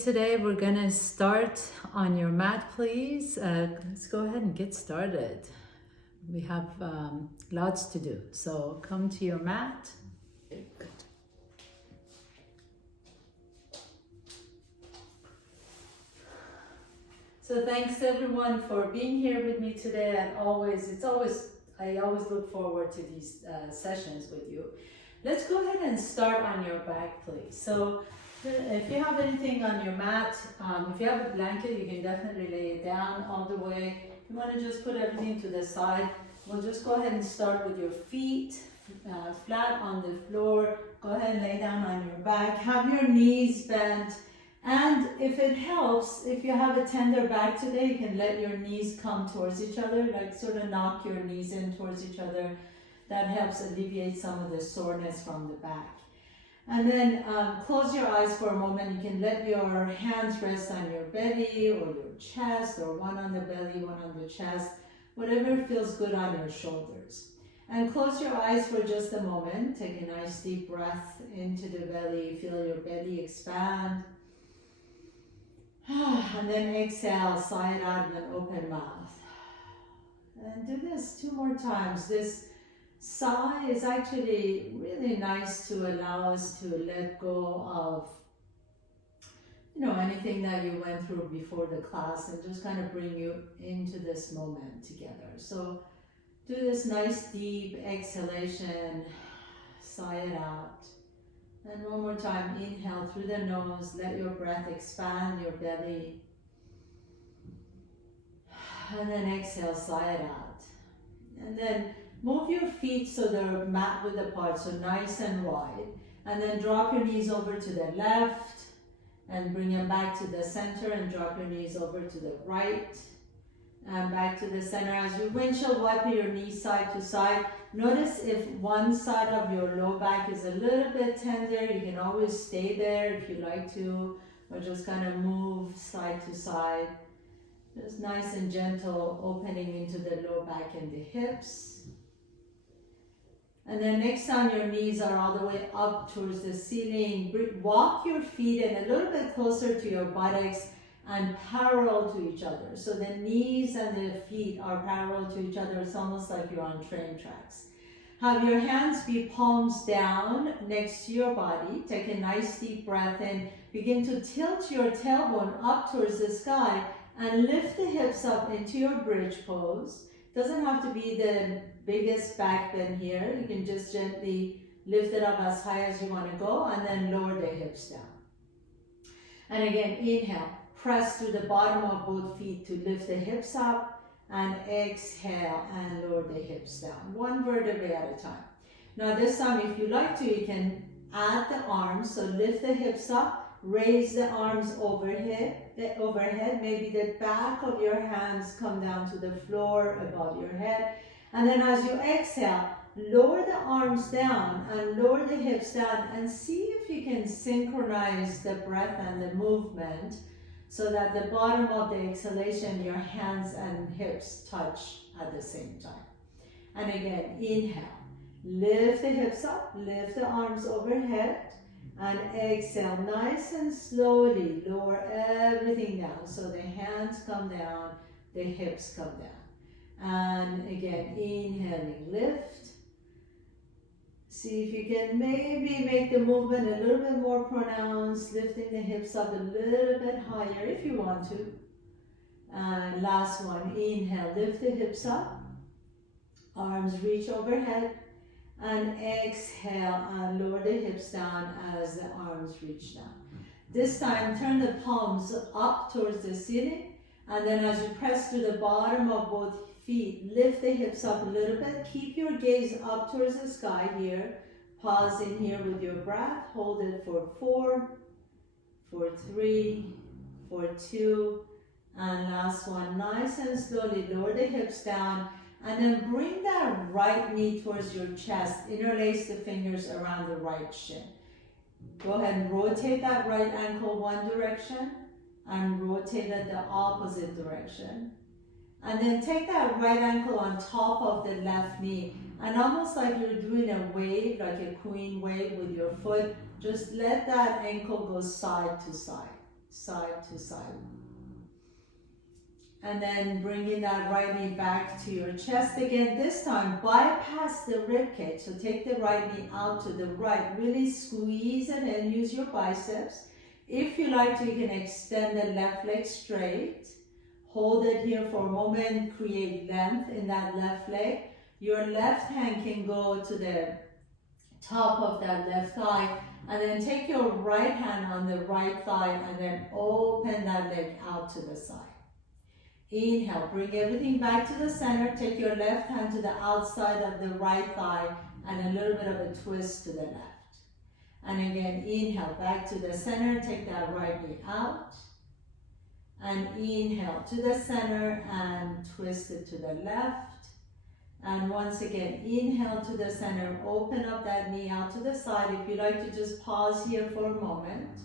today. We're gonna start on your mat, please. Let's go ahead and get started. We have lots to do, so come to your mat. Good. So thanks everyone for being here with me today. And I always look forward to these sessions with you. Let's go ahead and start on your back, please. So if you have anything on your mat, if you have a blanket, you can definitely lay it down all the way. If you want to just put everything to the side, we'll just go ahead and start with your feet flat on the floor. Go ahead and lay down on your back. Have your knees bent. And if it helps, if you have a tender back today, you can let your knees come towards each other, like sort of knock your knees in towards each other. That helps alleviate some of the soreness from the back. And then close your eyes for a moment. You can let your hands rest on your belly or your chest, or one on the belly, one on the chest, whatever feels good on your shoulders. And close your eyes for just a moment. Take a nice deep breath into the belly. Feel your belly expand. And then exhale, sigh it out, and then open mouth. And do this 2 more times. This sigh is actually really nice to allow us to let go of, anything that you went through before the class, and just kind of bring you into this moment together. So do this nice deep exhalation, sigh it out. And one more time, inhale through the nose, let your breath expand your belly. And then exhale, sigh it out. And then move your feet so they're mat width apart, so nice and wide. And then drop your knees over to the left and bring them back to the center, and drop your knees over to the right and back to the center. As you windshield wipe your knees side to side, notice if one side of your low back is a little bit tender, you can always stay there if you like to, or just kind of move side to side. Just nice and gentle opening into the low back and the hips. And then next time your knees are all the way up towards the ceiling, walk your feet in a little bit closer to your buttocks and parallel to each other. So the knees and the feet are parallel to each other. It's almost like you're on train tracks. Have your hands be palms down next to your body. Take a nice deep breath in. Begin to tilt your tailbone up towards the sky and lift the hips up into your bridge pose. Doesn't have to be the biggest back bend here. You can just gently lift it up as high as you want to go, and then lower the hips down. And again, inhale. Press through the bottom of both feet to lift the hips up, and exhale and lower the hips down, 1 vertebrae at a time. Now this time, if you like to, you can add the arms, so lift the hips up, raise the arms overhead, maybe the back of your hands come down to the floor above your head, and then as you exhale, lower the arms down and lower the hips down, and see if you can synchronize the breath and the movement, so that the bottom of the exhalation, your hands and hips touch at the same time. And again, inhale. Lift the hips up, lift the arms overhead, and exhale. Nice and slowly lower everything down. So the hands come down, the hips come down. And again, inhaling, lift. See if you can maybe make the movement a little bit more pronounced, lifting the hips up a little bit higher if you want to. And last one, inhale, lift the hips up, arms reach overhead, and exhale and lower the hips down as the arms reach down. This time, turn the palms up towards the ceiling, and then as you press through the bottom of both feet, lift the hips up a little bit. Keep your gaze up towards the sky here. Pause in here with your breath. Hold it for 4, for 3, for 2, and last one. Nice and slowly lower the hips down, and then bring that right knee towards your chest. Interlace the fingers around the right shin. Go ahead and rotate that right ankle one direction and rotate it the opposite direction. And then take that right ankle on top of the left knee, and almost like you're doing a wave, like a queen wave with your foot, just let that ankle go side to side. side to side. And then bringing that right knee back to your chest again. This time, bypass the rib cage. So take the right knee out to the right. Really squeeze it and use your biceps. If you like to, you can extend the left leg straight. Hold it here for a moment. Create length in that left leg. Your left hand can go to the top of that left thigh. And then take your right hand on the right thigh and then open that leg out to the side. Inhale, bring everything back to the center. Take your left hand to the outside of the right thigh and a little bit of a twist to the left. And again, inhale, back to the center. Take that right knee out. And inhale to the center and twist it to the left. And once again, inhale to the center. Open up that knee out to the side. If you like to just pause here for a moment.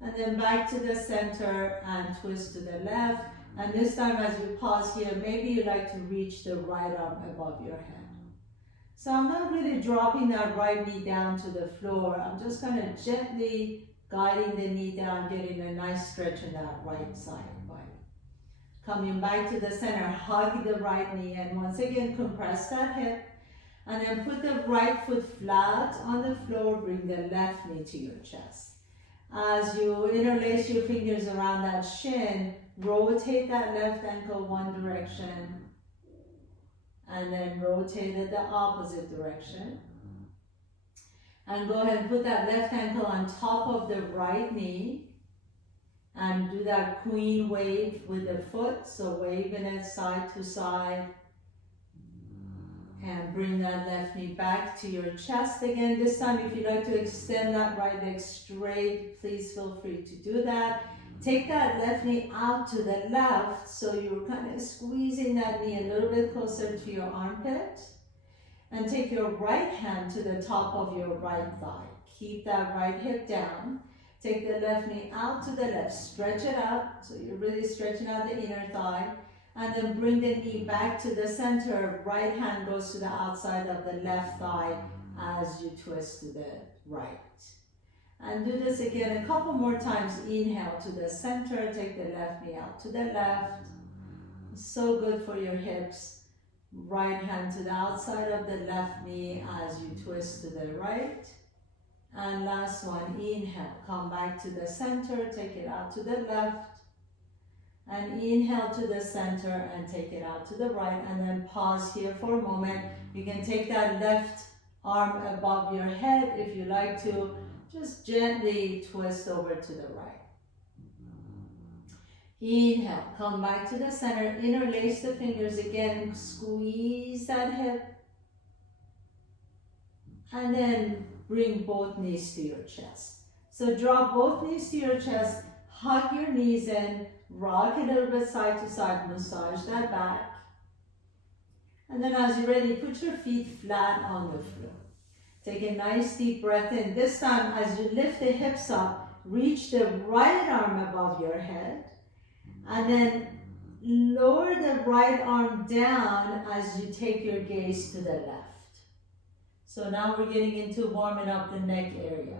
And then back to the center and twist to the left. And this time as you pause here, maybe you like to reach the right arm above your head. So I'm not really dropping that right knee down to the floor. I'm just kind of gently guiding the knee down, getting a nice stretch in that right side body. Coming back to the center, hug the right knee and once again compress that hip. And then put the right foot flat on the floor, bring the left knee to your chest. As you interlace your fingers around that shin, rotate that left ankle one direction and then rotate it the opposite direction. And go ahead and put that left ankle on top of the right knee and do that queen wave with the foot. So waving it side to side and bring that left knee back to your chest again. This time if you'd like to extend that right leg straight, please feel free to do that. Take that left knee out to the left, so you're kind of squeezing that knee a little bit closer to your armpit. And take your right hand to the top of your right thigh. Keep that right hip down. Take the left knee out to the left. Stretch it out, so you're really stretching out the inner thigh. And then bring the knee back to the center. Right hand goes to the outside of the left thigh as you twist to the right. And do this again a couple more times. Inhale to the center, take the left knee out to the left. So good for your hips. Right hand to the outside of the left knee as you twist to the right. And last one, inhale, come back to the center, take it out to the left. And inhale to the center and take it out to the right. And then pause here for a moment. You can take that left arm above your head if you like to. Just gently twist over to the right. Inhale, come back to the center, interlace the fingers again, squeeze that hip. And then bring both knees to your chest. So drop both knees to your chest, hug your knees in, rock a little bit side to side, massage that back. And then as you're ready, put your feet flat on the floor. Take a nice deep breath in. This time, as you lift the hips up, reach the right arm above your head. And then lower the right arm down as you take your gaze to the left. So now we're getting into warming up the neck area.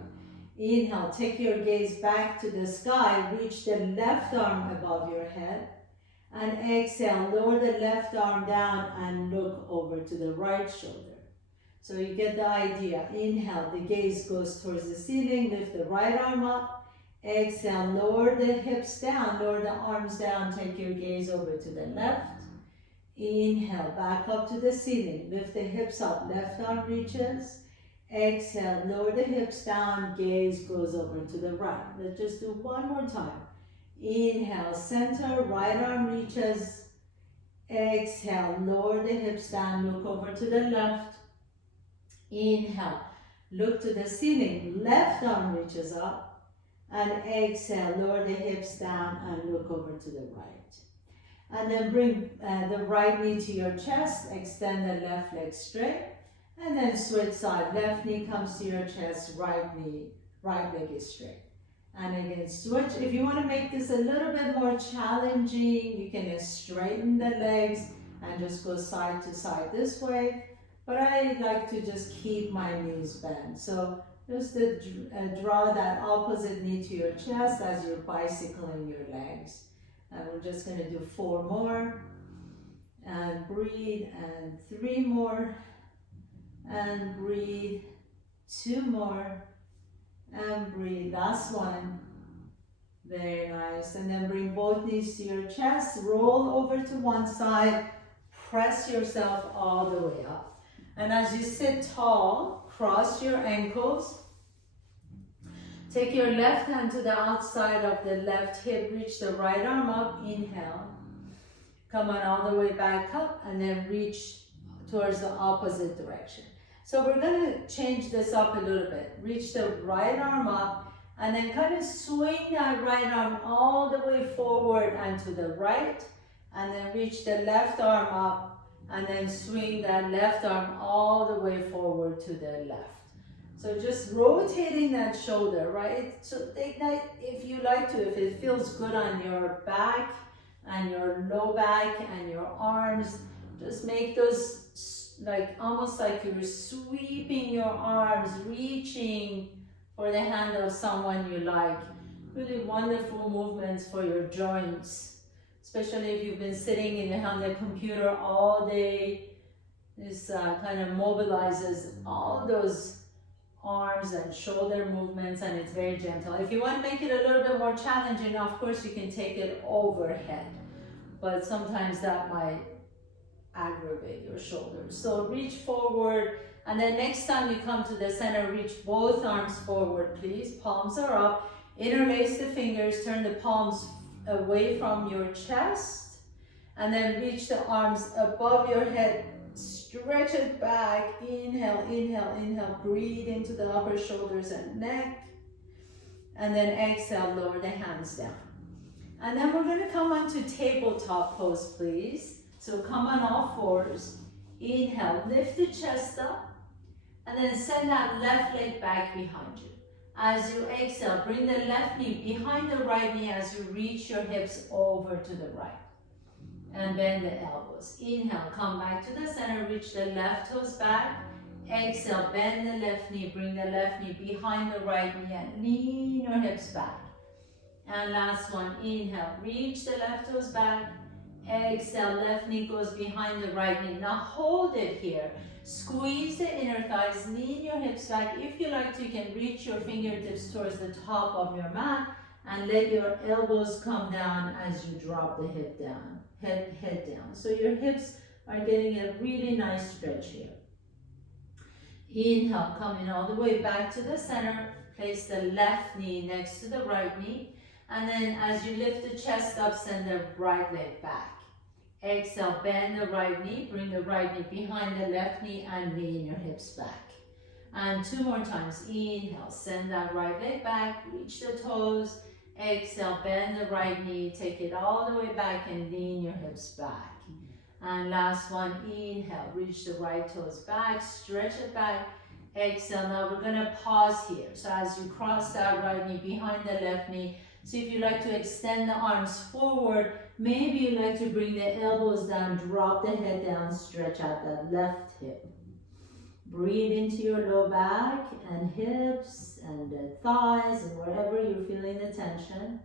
Inhale, take your gaze back to the sky. Reach the left arm above your head. And exhale, lower the left arm down and look over to the right shoulder. So you get the idea. Inhale, the gaze goes towards the ceiling, lift the right arm up. Exhale, lower the hips down, lower the arms down, take your gaze over to the left. Inhale, back up to the ceiling, lift the hips up, left arm reaches. Exhale, lower the hips down, gaze goes over to the right. Let's just do one more time. Inhale, center, right arm reaches. Exhale, lower the hips down, look over to the left. Inhale, look to the ceiling, left arm reaches up, and exhale, lower the hips down and look over to the right. And then bring the right knee to your chest, extend the left leg straight, and then switch side. Left knee comes to your chest, right leg is straight. And again, switch. If you want to make this a little bit more challenging, you can just straighten the legs and just go side to side this way. But I like to just keep my knees bent. So Just to draw that opposite knee to your chest as you're bicycling your legs. And we're just going to do 4 more. And breathe. And 3 more. And breathe. 2 more. And breathe. Last one. Very nice. And then bring both knees to your chest. Roll over to one side. Press yourself all the way up. And as you sit tall, cross your ankles. Take your left hand to the outside of the left hip. Reach the right arm up. Inhale. Come on all the way back up. And then reach towards the opposite direction. So we're going to change this up a little bit. Reach the right arm up. And then kind of swing that right arm all the way forward and to the right. And then reach the left arm up. And then swing that left arm all the way forward to the left. So just rotating that shoulder, right? So take that if you like to, if it feels good on your back and your low back and your arms, just make those like almost like you're sweeping your arms, reaching for the hand of someone you like. Really wonderful movements for your joints, especially if you've been sitting on the computer all day. This kind of mobilizes all those arms and shoulder movements, and it's very gentle. If you want to make it a little bit more challenging, of course you can take it overhead, but sometimes that might aggravate your shoulders. So reach forward, and then next time you come to the center, reach both arms forward, please. Palms are up. Interlace the fingers, turn the palms away from your chest, and then reach the arms above your head. Stretch it back. Inhale, inhale, inhale. Breathe into the upper shoulders and neck. And then exhale, lower the hands down. And then we're going to come onto tabletop pose, please. So come on all fours. Inhale, lift the chest up. And then send that left leg back behind you. As you exhale, bring the left knee behind the right knee as you reach your hips over to the right. And bend the elbows. Inhale, come back to the center, reach the left toes back. Exhale, bend the left knee, bring the left knee behind the right knee and lean your hips back. And last one, inhale, reach the left toes back. Exhale, left knee goes behind the right knee. Now hold it here. Squeeze the inner thighs, lean your hips back. If you like to, you can reach your fingertips towards the top of your mat and let your elbows come down as you drop the head down. Head down. So your hips are getting a really nice stretch here. Inhale, coming all the way back to the center. Place the left knee next to the right knee. And then as you lift the chest up, send the right leg back. Exhale, bend the right knee. Bring the right knee behind the left knee and lean your hips back. And 2 more times. Inhale, send that right leg back. Reach the toes. Exhale, bend the right knee, take it all the way back and lean your hips back. And last one, inhale, reach the right toes back, stretch it back. Exhale, now we're going to pause here. So as you cross that right knee behind the left knee, so if you like to extend the arms forward, maybe you like to bring the elbows down, drop the head down, stretch out that left hip. Breathe into your low back and hips and the thighs and wherever you're feeling the tension.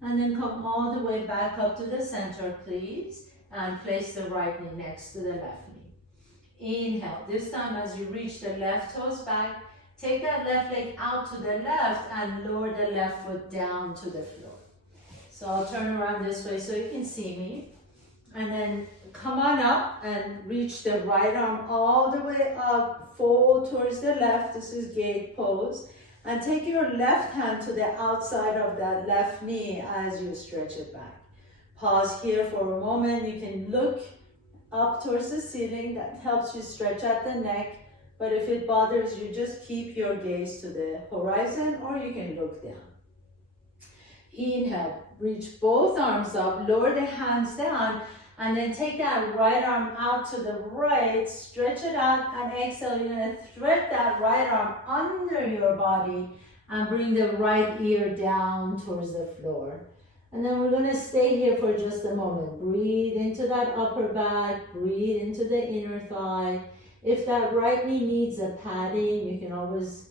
And then come all the way back up to the center, please. And place the right knee next to the left knee. Inhale. This time as you reach the left toes back, take that left leg out to the left and lower the left foot down to the floor. So I'll turn around this way so you can see me. And then come on up and reach the right arm all the way up, fold towards the left. This is gate pose. And take your left hand to the outside of that left knee as you stretch it back. Pause here for a moment. You can look up towards the ceiling. That helps you stretch out the neck. But if it bothers you, just keep your gaze to the horizon or you can look down. Inhale, reach both arms up, lower the hands down. And then take that right arm out to the right, stretch it out, and exhale. You're going to thread that right arm under your body and bring the right ear down towards the floor. And then we're going to stay here for just a moment. Breathe into that upper back, breathe into the inner thigh. If that right knee needs a padding, you can always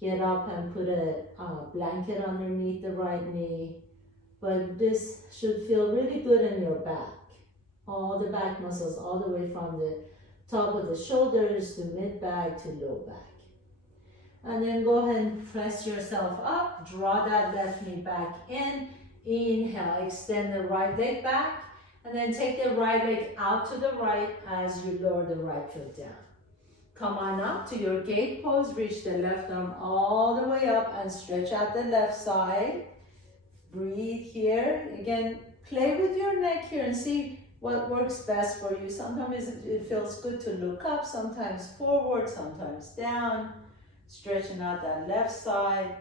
get up and put a blanket underneath the right knee. But this should feel really good in your back. All the back muscles, all the way from the top of the shoulders to mid-back to low back. And then go ahead and press yourself up. Draw that left knee back in. Inhale, extend the right leg back. And then take the right leg out to the right as you lower the right foot down. Come on up to your gate pose. Reach the left arm all the way up and stretch out the left side. Breathe here. Again, play with your neck here and see what works best for you. Sometimes it feels good to look up, sometimes forward, sometimes down. Stretching out that left side.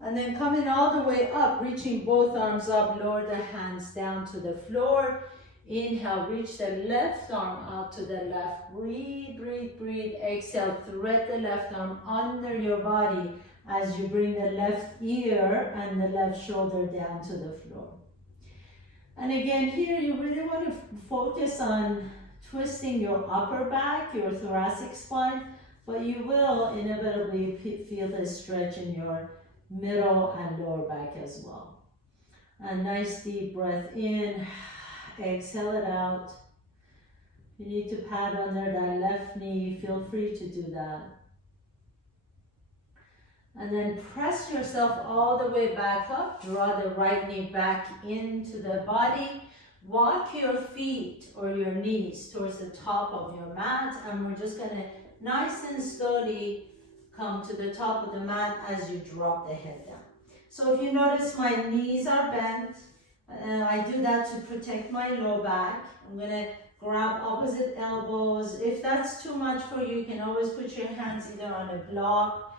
And then coming all the way up, reaching both arms up, lower the hands down to the floor. Inhale, reach the left arm out to the left. Breathe, breathe, breathe. Exhale, thread the left arm under your body as you bring the left ear and the left shoulder down to the floor. And again, here you really want to focus on twisting your upper back, your thoracic spine, but you will inevitably feel this stretch in your middle and lower back as well. A nice deep breath in, exhale it out. You need to pat under that left knee, feel free to do that. And then press yourself all the way back up. Draw the right knee back into the body. Walk your feet or your knees towards the top of your mat. And we're just going to nice and slowly come to the top of the mat as you drop the head down. So if you notice my knees are bent, I do that to protect my low back. I'm going to grab opposite elbows. If that's too much for you, you can always put your hands either on a block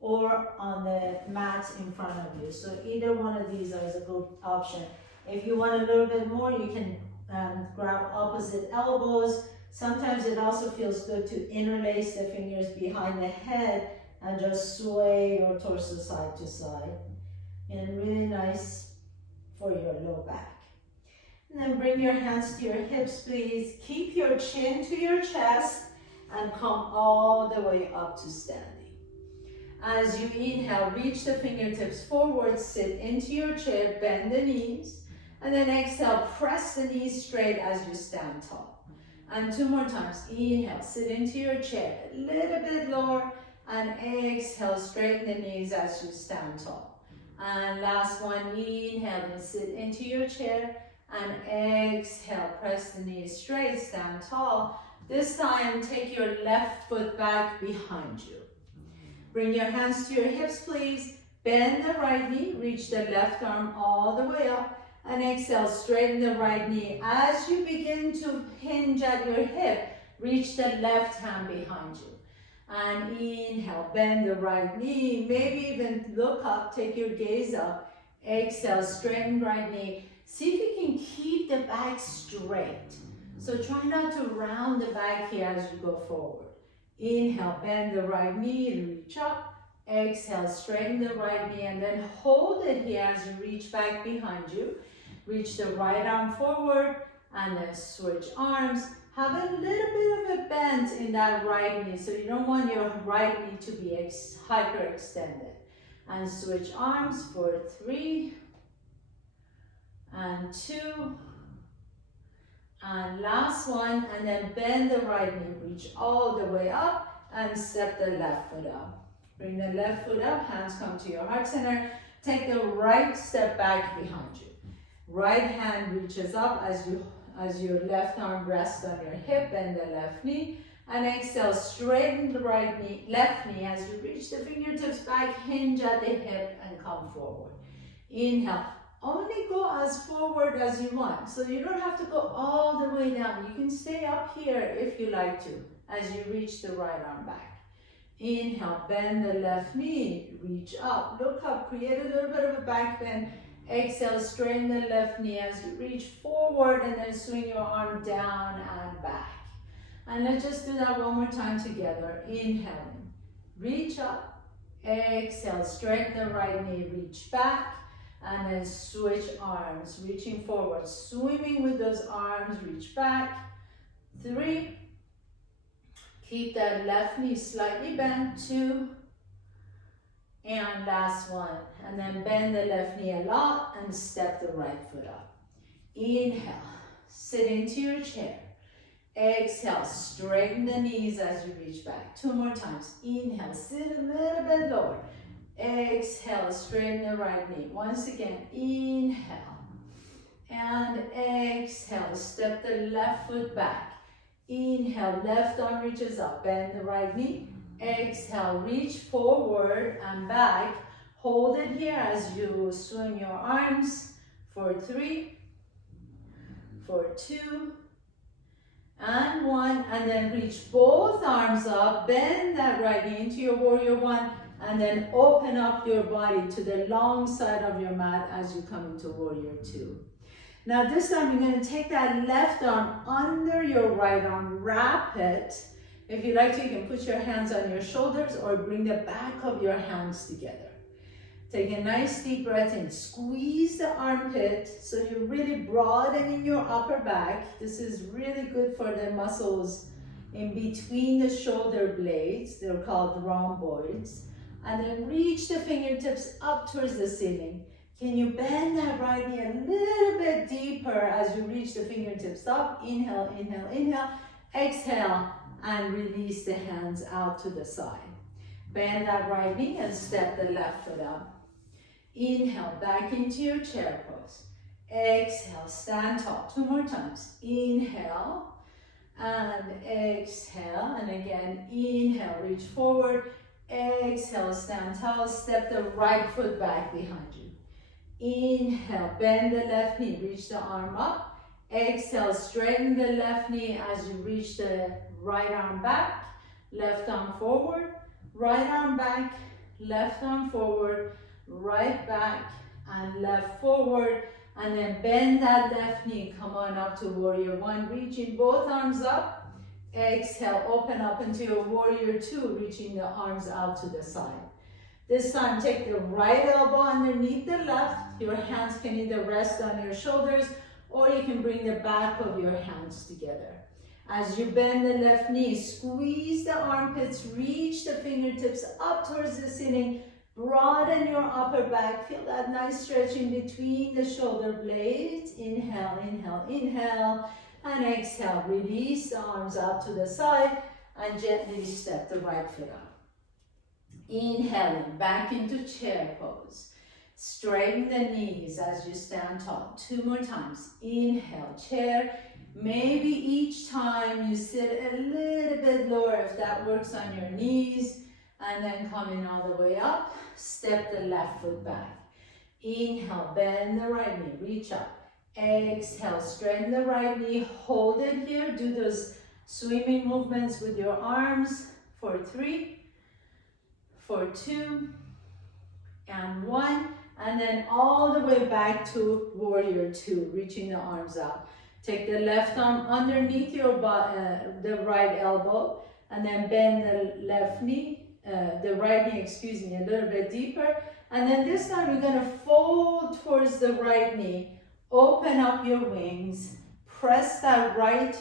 or on the mat in front of you. So either one of these is a good option. If you want a little bit more, you can grab opposite elbows. Sometimes it also feels good to interlace the fingers behind the head and just sway your torso side to side. And really nice for your low back. And then bring your hands to your hips, please. Keep your chin to your chest and come all the way up to standing. As you inhale, reach the fingertips forward, sit into your chair, bend the knees, and then exhale, press the knees straight as you stand tall. And two more times, inhale, sit into your chair, a little bit lower, and exhale, straighten the knees as you stand tall. And last one, inhale and sit into your chair, and exhale, press the knees straight, stand tall. This time, take your left foot back behind you. Bring your hands to your hips, please. Bend the right knee, reach the left arm all the way up, and exhale, straighten the right knee. As you begin to hinge at your hip, reach the left hand behind you. And inhale, bend the right knee, maybe even look up, take your gaze up. Exhale, straighten right knee. See if you can keep the back straight. So try not to round the back here as you go forward. Inhale, bend the right knee, reach up. Exhale, straighten the right knee, and then hold it here as you reach back behind you. Reach the right arm forward, and then switch arms. Have a little bit of a bend in that right knee, so you don't want your right knee to be hyperextended. And switch arms for 3, and 2, and last one, and then bend the right knee, reach all the way up, and step the left foot up. Bring the left foot up, hands come to your heart center. Take the right step back behind you. Right hand reaches up as your left arm rests on your hip, bend the left knee, and exhale, straighten the left knee as you reach the fingertips back, hinge at the hip, and come forward. Inhale. Only go as forward as you want. So you don't have to go all the way down. You can stay up here if you like to as you reach the right arm back. Inhale, bend the left knee, reach up, look up, create a little bit of a back bend. Exhale, straighten the left knee as you reach forward and then swing your arm down and back. And let's just do that one more time together. Inhaling, reach up, exhale, straighten the right knee, reach back. And then switch arms, reaching forward, swimming with those arms, reach back. 3, keep that left knee slightly bent. 2, And last one. And then bend the left knee a lot and step the right foot up. Inhale, sit into your chair. Exhale, straighten the knees as you reach back. 2 more times. Inhale, sit a little bit lower. Exhale, straighten the right knee. Once again, inhale. And exhale, step the left foot back. Inhale, left arm reaches up. Bend the right knee. Exhale, reach forward and back. Hold it here as you swing your arms for 3, for 2, and 1, and then reach both arms up, bend that right knee into your warrior 1, and then open up your body to the long side of your mat as you come into warrior 2. Now this time you're going to take that left arm under your right arm, wrap it. If you like to, you can put your hands on your shoulders or bring the back of your hands together. Take a nice deep breath in. Squeeze the armpit so you're really broadening your upper back. This is really good for the muscles in between the shoulder blades. They're called rhomboids. And then reach the fingertips up towards the ceiling. Can you bend that right knee a little bit deeper as you reach the fingertips up? Inhale, inhale, inhale. Exhale, and release the hands out to the side. Bend that right knee and step the left foot up. Inhale, back into your chair pose. Exhale, stand tall. 2 more times. Inhale and exhale. And again, inhale, reach forward. Exhale, stand tall. Step the right foot back behind you. Inhale, bend the left knee. Reach the arm up. Exhale, straighten the left knee as you reach the right arm back. Left arm forward. Right arm back. Left arm forward. Right back and left forward, and then bend that left knee. Come on up to warrior 1, reaching both arms up. Exhale, open up into your warrior 2, reaching the arms out to the side. This time take the right elbow underneath the left. Your hands can either rest on your shoulders or you can bring the back of your hands together. As you bend the left knee, squeeze the armpits, reach the fingertips up towards the ceiling. Broaden your upper back. Feel that nice stretch in between the shoulder blades. Inhale, inhale, inhale. And exhale. Release the arms out to the side and gently step the right foot up. Inhaling back into chair pose. Straighten the knees as you stand tall. 2 more times. Inhale, chair. Maybe each time you sit a little bit lower if that works on your knees. And then coming all the way up, step the left foot back. Inhale, bend the right knee, reach up. Exhale, straighten the right knee, hold it here. Do those swimming movements with your arms for 3, for 2, and 1. And then all the way back to warrior 2, reaching the arms out. Take the left arm underneath your the right elbow, and then bend the left knee. The right knee, a little bit deeper. And then this time you're going to fold towards the right knee. Open up your wings. Press that right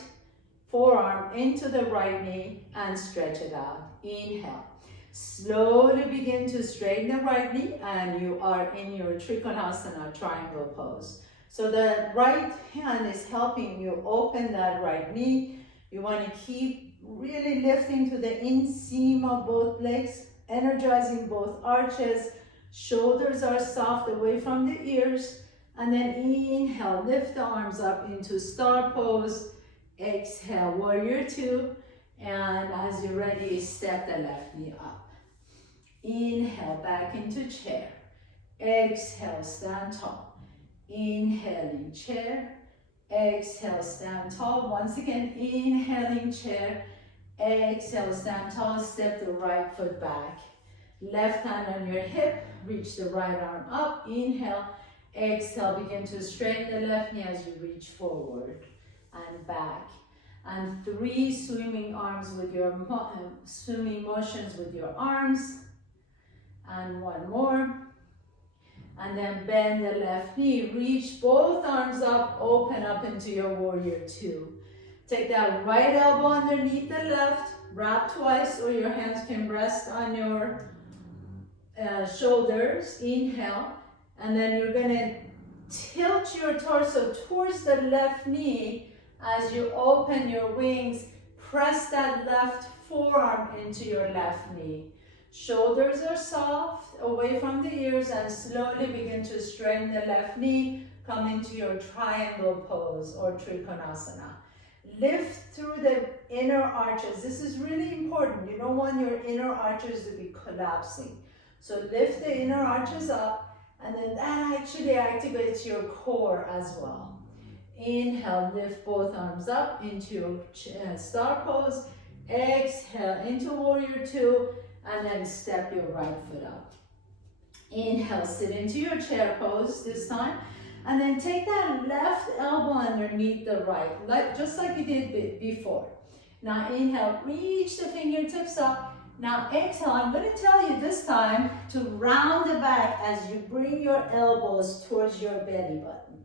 forearm into the right knee and stretch it out. Inhale. Slowly begin to straighten the right knee and you are in your Trikonasana triangle pose. So the right hand is helping you open that right knee. You want to keep really lifting to the inseam of both legs, energizing both arches. Shoulders are soft away from the ears. And then inhale, lift the arms up into star pose. Exhale, warrior 2. And as you're ready, step the left knee up. Inhale, back into chair. Exhale, stand tall. Inhaling, chair. Exhale, stand tall. Once again, inhaling, chair. Exhale, stand tall. Step the right foot back. Left hand on your hip. Reach the right arm up. Inhale. Exhale, begin to straighten the left knee as you reach forward and back. And 3 swimming arms with your swimming motions with your arms. And 1 more. And then bend the left knee. Reach both arms up. Open up into your warrior 2. Take that right elbow underneath the left. Wrap twice, or your hands can rest on your shoulders, inhale, and then you're gonna tilt your torso towards the left knee as you open your wings. Press that left forearm into your left knee. Shoulders are soft, away from the ears, and slowly begin to straighten the left knee. Come into your triangle pose or Trikonasana. Lift through the inner arches. This is really important. You don't want your inner arches to be collapsing. So lift the inner arches up, and then that actually activates your core as well. Inhale, lift both arms up into your star pose. Exhale into warrior two, and then step your right foot up. Inhale, sit into your chair pose this time, and then take that left elbow underneath the right, just like you did before. Now inhale, reach the fingertips up. Now exhale, I'm going to tell you this time to round the back as you bring your elbows towards your belly button.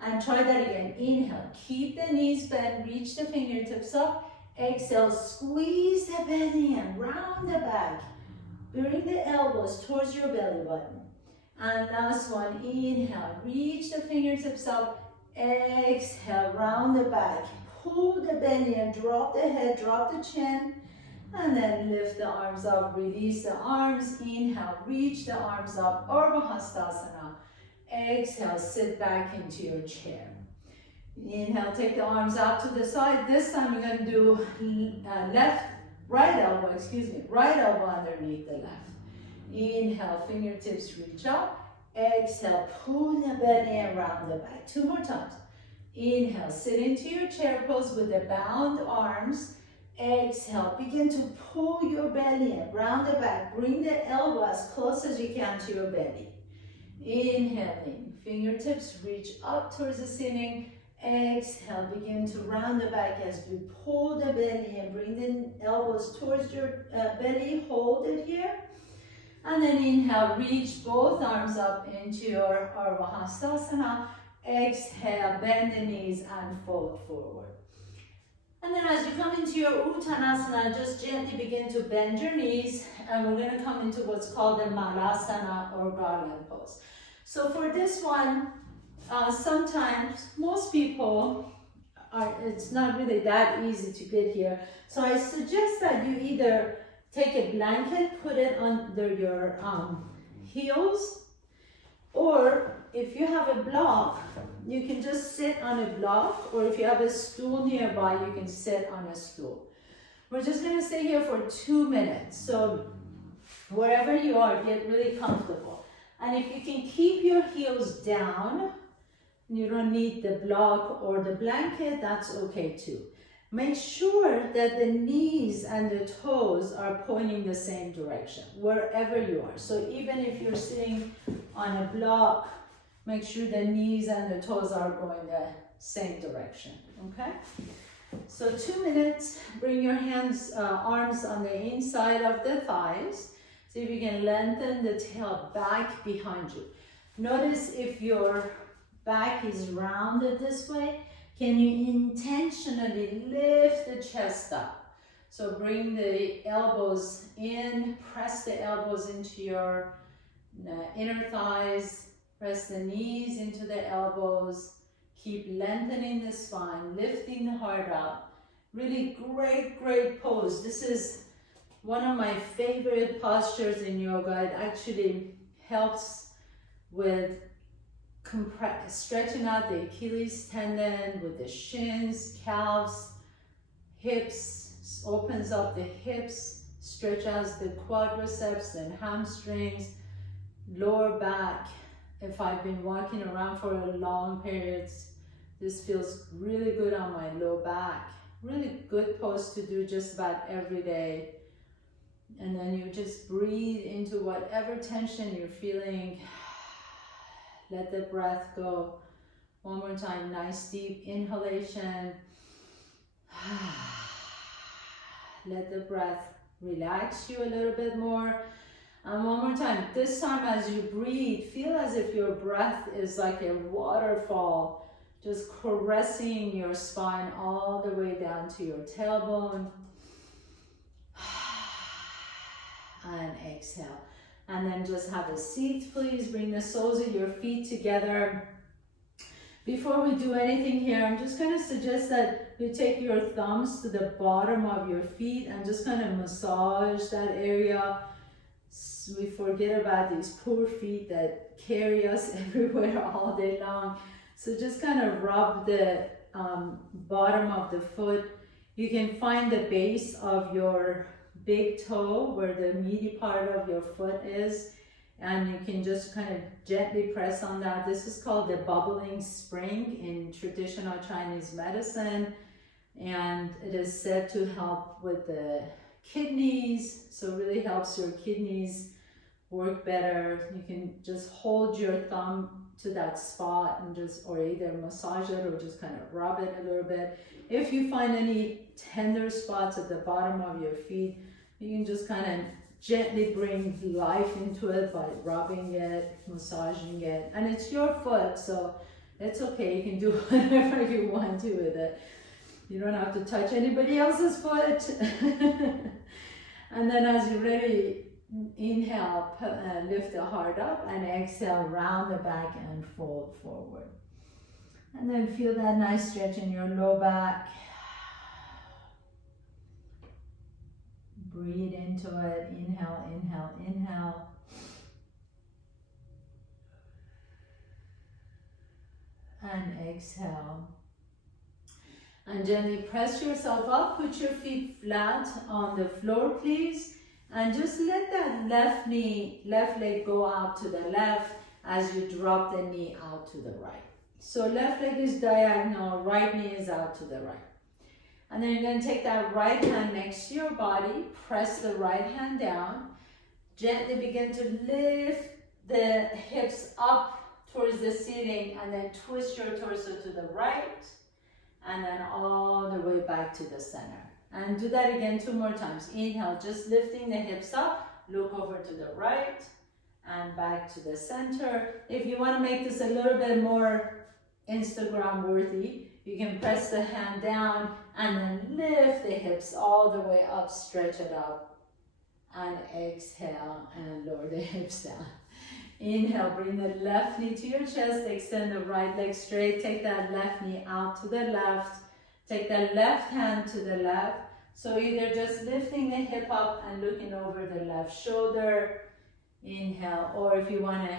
And try that again. Inhale, keep the knees bent, reach the fingertips up. Exhale, squeeze the belly and round the back. Bring the elbows towards your belly button. And last one, inhale, reach the fingertips up. Exhale, round the back. Pull the belly and drop the head, drop the chin. And then lift the arms up, release the arms. Inhale, reach the arms up, Urdhva Hastasana. Exhale, sit back into your chair. Inhale, take the arms out to the side. This time you're going to do right elbow underneath the left. Inhale, fingertips reach up. Exhale, pull the belly and round the back. Two more times. Inhale, sit into your chair pose with the bound arms. Exhale, begin to pull your belly in, round the back. Bring the elbow as close as you can to your belly. Inhaling, fingertips reach up towards the ceiling. Exhale, begin to round the back as you pull the belly and bring the elbows towards your belly. Hold it here. And then inhale, reach both arms up into your Urdhva Hastasana. Exhale, bend the knees and fold forward. And then as you come into your Uttanasana, just gently begin to bend your knees, and we're going to come into what's called the Malasana or garland pose. So for this one, sometimes most people it's not really that easy to get here. So I suggest that you either take a blanket, put it under your heels, or if you have a block, you can just sit on a block, or if you have a stool nearby, you can sit on a stool. We're just going to stay here for 2 minutes. So wherever you are, get really comfortable. And if you can keep your heels down, you don't need the block or the blanket, that's okay too. Make sure that the knees and the toes are pointing the same direction, wherever you are. So even if you're sitting on a block, make sure the knees and the toes are going the same direction, okay? So 2 minutes, bring your hands, arms on the inside of the thighs. See if you can lengthen the tail back behind you. Notice if your back is rounded this way, can you intentionally lift the chest up? So bring the elbows in, press the elbows into your inner thighs, press the knees into the elbows, keep lengthening the spine, lifting the heart up. Really great pose. This is one of my favorite postures in yoga. It actually helps with stretching out the Achilles tendon with the shins, calves, hips, opens up the hips, stretch out the quadriceps and hamstrings, lower back. If I've been walking around for a long periods, this feels really good on my low back. Really good pose to do just about every day. And then you just breathe into whatever tension you're feeling. Let the breath go. One more time, nice deep inhalation. Let the breath relax you a little bit more. And one more time, this time as you breathe, feel as if your breath is like a waterfall, just caressing your spine all the way down to your tailbone. And exhale. And then just have a seat, please. Bring the soles of your feet together. Before we do anything here, I'm just going to suggest that you take your thumbs to the bottom of your feet and just kind of massage that area. So we forget about these poor feet that carry us everywhere all day long. So just kind of rub the bottom of the foot. You can find the base of your big toe where the meaty part of your foot is, and you can just kind of gently press on that. This is called the bubbling spring in traditional Chinese medicine, and it is said to help with the kidneys, so it really helps your kidneys work better. You can just hold your thumb to that spot and just, or either massage it or just kind of rub it a little bit. If you find any tender spots at the bottom of your feet, you can just kind of gently bring life into it by rubbing it, massaging it. And it's your foot, so it's okay. You can do whatever you want to with it. You don't have to touch anybody else's foot. And then as you're ready, inhale, lift the heart up, and exhale, round the back and fold forward. And then feel that nice stretch in your low back. Breathe into it. Inhale, inhale, inhale. And exhale. And gently press yourself up. Put your feet flat on the floor, please. And just let that left leg go out to the left as you drop the knee out to the right. So left leg is diagonal, right knee is out to the right. And then you're going to take that right hand next to your body, press the right hand down, gently begin to lift the hips up towards the ceiling, and then twist your torso to the right, and then all the way back to the center. And do that again 2 more times. Inhale, just lifting the hips up, look over to the right, and back to the center. If you want to make this a little bit more Instagram worthy, you can press the hand down and then lift the hips all the way up, stretch it up, and exhale and lower the hips down. Inhale, bring the left knee to your chest, extend the right leg straight, take that left knee out to the left, take the left hand to the left. So either just lifting the hip up and looking over the left shoulder, inhale, or if you want to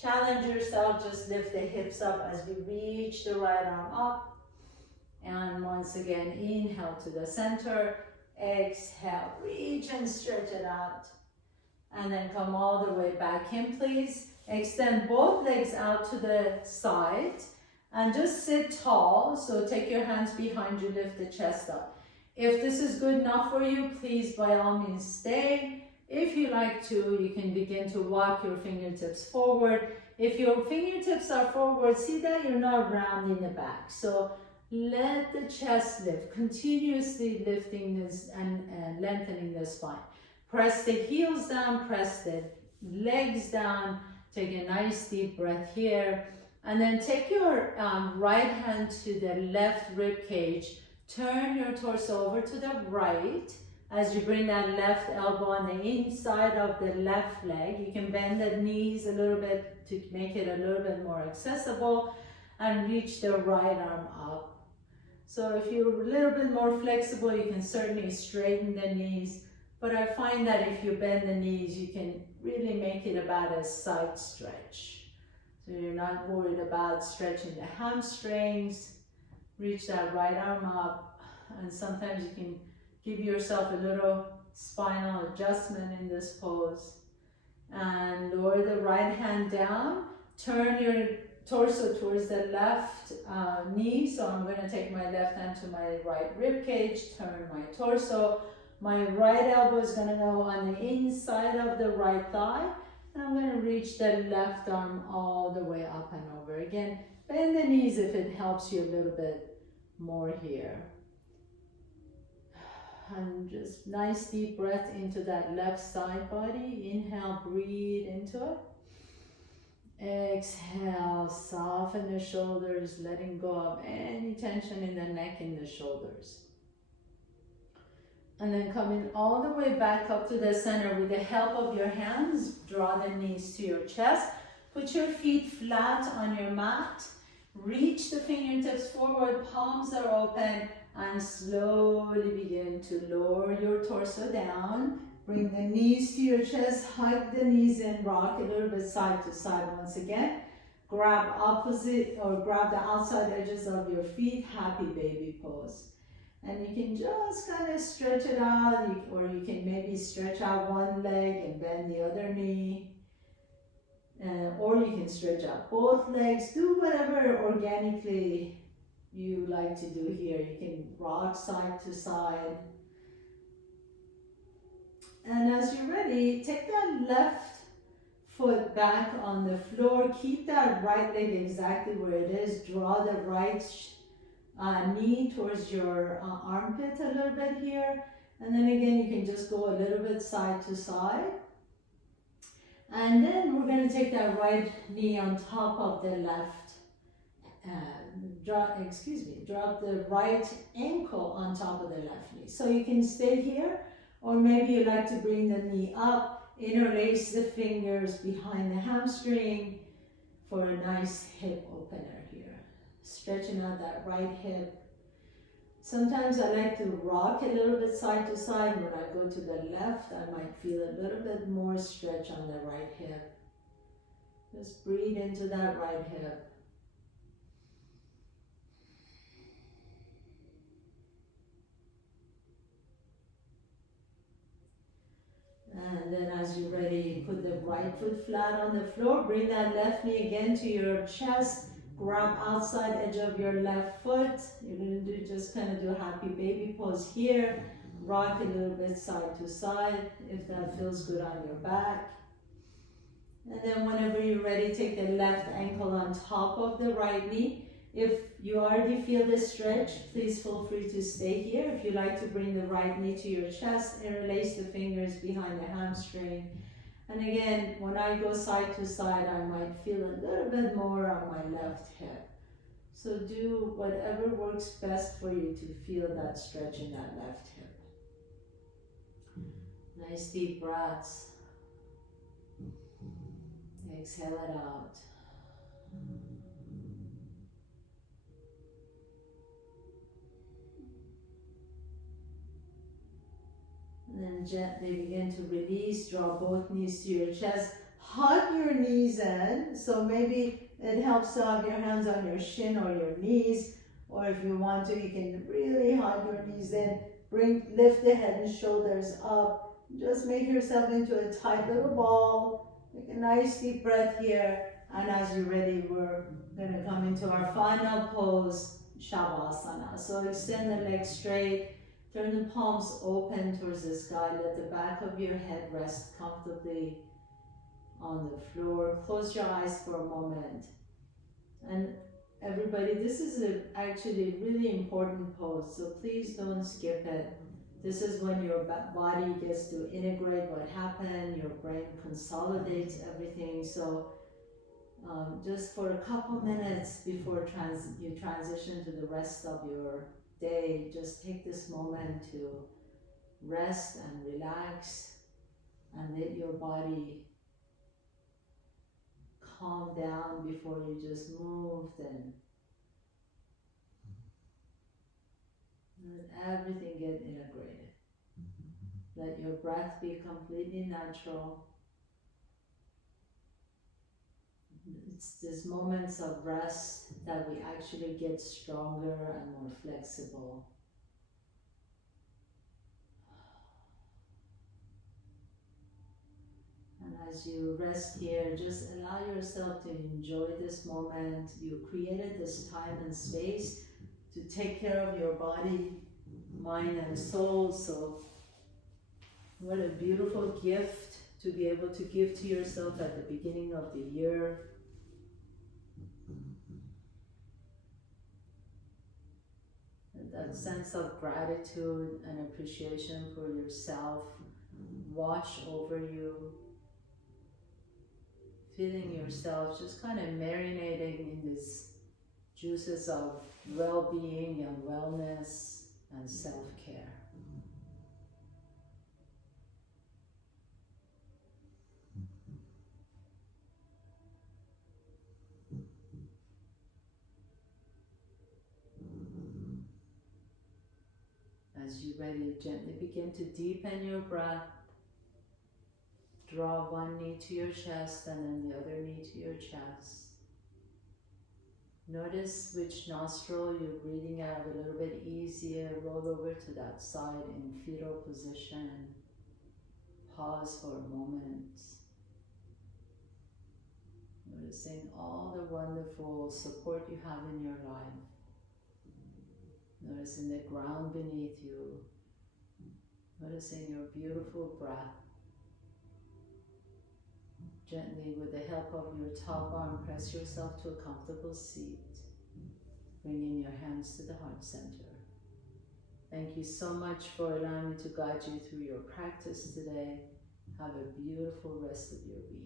challenge yourself, just lift the hips up as we reach the right arm up. And once again, inhale to the center, exhale, reach and stretch it out. And then come all the way back in, please. Extend both legs out to the side and just sit tall. So take your hands behind you, lift the chest up. If this is good enough for you, please by all means stay. If you like to, you can begin to walk your fingertips forward. If your fingertips are forward, see that you're not rounding the back. So let the chest lift, continuously lifting this and lengthening the spine. Press the heels down, press the legs down. Take a nice deep breath here. And then take your right hand to the left rib cage. Turn your torso over to the right. As you bring that left elbow on the inside of the left leg, you can bend the knees a little bit to make it a little bit more accessible, and reach the right arm up. So if you're a little bit more flexible, you can certainly straighten the knees, but I find that if you bend the knees, you can really make it about a side stretch. So you're not worried about stretching the hamstrings. Reach that right arm up, and sometimes you can give yourself a little spinal adjustment in this pose. And lower the right hand down. Turn your torso towards the left knee. So I'm going to take my left hand to my right rib cage, turn my torso. My right elbow is going to go on the inside of the right thigh. And I'm going to reach the left arm all the way up and over. Again, bend the knees if it helps you a little bit more here. And just nice deep breath into that left side body. Inhale, breathe into it. Exhale, soften the shoulders, letting go of any tension in the neck and the shoulders. And then coming all the way back up to the center with the help of your hands, draw the knees to your chest. Put your feet flat on your mat. Reach the fingertips forward, palms are open, and slowly begin to lower your torso down. Bring the knees to your chest, hug the knees in, rock a little bit side to side once again. Grab opposite or grab the outside edges of your feet, happy baby pose. And you can just kind of stretch it out, or you can maybe stretch out one leg and bend the other knee. Or you can stretch out both legs. Do whatever organically you like to do here. You can rock side to side. And as you're ready, take that left foot back on the floor. Keep that right leg exactly where it is. Draw the right knee towards your armpit a little bit here. And then again, you can just go a little bit side to side. And then we're going to take that right knee on top of the left. Drop the right ankle on top of the left knee. So you can stay here, or maybe you like to bring the knee up, interlace the fingers behind the hamstring for a nice hip opener here. Stretching out that right hip. Sometimes I like to rock a little bit side to side. When I go to the left, I might feel a little bit more stretch on the right hip. Just breathe into that right hip. And then as you're ready, put the right foot flat on the floor. Bring that left knee again to your chest. Grab outside edge of your left foot. You're going to just kind of do a happy baby pose here. Rock a little bit side to side if that feels good on your back. And then whenever you're ready, take the left ankle on top of the right knee. If you already feel this stretch, please feel free to stay here. If you like to bring the right knee to your chest, interlace the fingers behind the hamstring. And again, when I go side to side, I might feel a little bit more on my left hip. So do whatever works best for you to feel that stretch in that left hip. Nice deep breaths. Exhale it out. And then gently begin to release, draw both knees to your chest. Hug your knees in, so maybe it helps to have your hands on your shin or your knees, or if you want to, you can really hug your knees in. Lift the head and shoulders up. Just make yourself into a tight little ball. Take a nice deep breath here, and as you're ready, we're going to come into our final pose, Shavasana. So extend the legs straight. Turn the palms open towards the sky. Let the back of your head rest comfortably on the floor. Close your eyes for a moment. And everybody, this is actually a really important pose, so please don't skip it. This is when your body gets to integrate what happened, your brain consolidates everything. So just for a couple minutes before you transition to the rest of your day, just take this moment to rest and relax and let your body calm down before you just move. Then let everything get integrated. Let your breath be completely natural. It's these moments of rest that we actually get stronger and more flexible. And as you rest here, just allow yourself to enjoy this moment. You created this time and space to take care of your body, mind, and soul. So what a beautiful gift to be able to give to yourself at the beginning of the year. And that sense of gratitude and appreciation for yourself wash over you. Feeling yourself just kind of marinating in these juices of well-being and wellness and self-care. As you're ready, gently begin to deepen your breath. Draw one knee to your chest and then the other knee to your chest. Notice which nostril you're breathing out a little bit easier. Roll over to that side in fetal position. Pause for a moment. Noticing all the wonderful support you have in your life. Noticing the ground beneath you. Noticing your beautiful breath. Gently, with the help of your top arm, press yourself to a comfortable seat. Bringing your hands to the heart center. Thank you so much for allowing me to guide you through your practice today. Have a beautiful rest of your week.